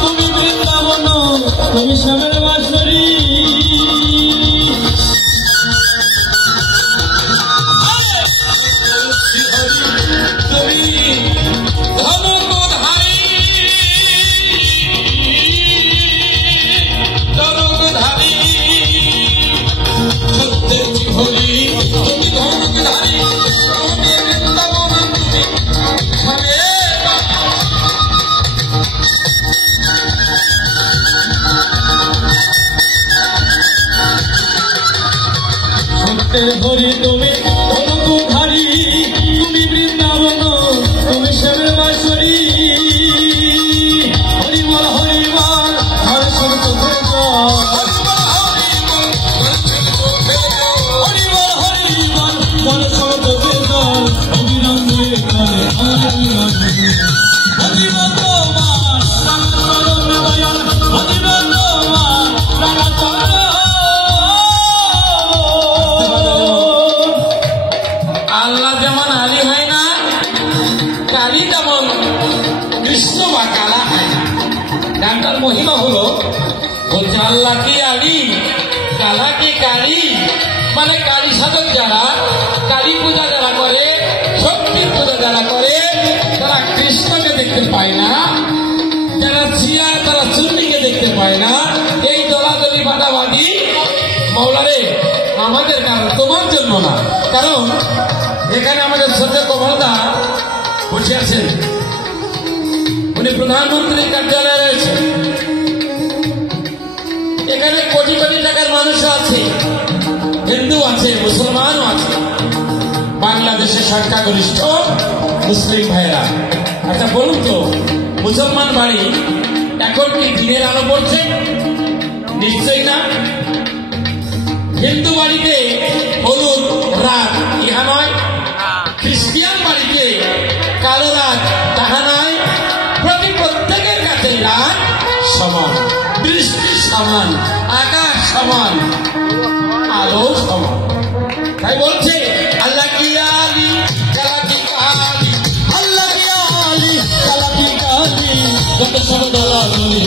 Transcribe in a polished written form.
তুমি বৃন্দাবন তুমি শ্যামের বাঁশরি হরি তুমি ধনুকধারী তুমি বৃন্দাবন তুমি শ্যামের বাঁশরি হরিবল হরিবল হরিবল হরিবল হরিবল জল অবিরামে করে হরিবল তোমার দয়াল হরিবল তোমার আল্লাহ যেমন আলী হয় না, কালী তেমন কৃষ্ণ বা কালা হয় না। গানটার মহিমা হলো বলছে আল্লাহ কি আলী, কালা কি কালী, মানে কালী সাধক যারা, কালী পূজা যারা করে, শক্তি পূজা যারা করে, তারা কৃষ্ণকে দেখতে পায় না, যারা ছিয়া তারা চূর্ণীকে দেখতে পায় না। এই দলাদলি বাদাবাদি মৌলারে আমাদের কারণ, তোমার জন্য না। কারণ এখানে আমাদের সত্য কমলদা বসে আছেন, উনি প্রধানমন্ত্রীর কার্যালয়ে রয়েছে। এখানে কোটি কোটি টাকার মানুষও আছে, হিন্দু আছে, মুসলমানও আছে, বাংলাদেশের সংখ্যাগরিষ্ঠ মুসলিম ভাইরা। আচ্ছা বলুন তো, মুসলমান বাড়ি এখন কি দিনের আলো পড়ছে? নিশ্চয়ই না। হিন্দু বাড়িতে হলুদ রাত ইহা নয়, খ্রিস্টিয়ান বাড়িতে কালো রাত তাহা নয়। প্রত্যেকের কাছে রাত সমান, বৃষ্টি সমান, আকাশ সমান, আলো সমান। তাই বলছে আল্লাহ কি আলী কালাকি কালী, আল্লাহ কি আলী কালাকি কালী, যত সব দলাদলি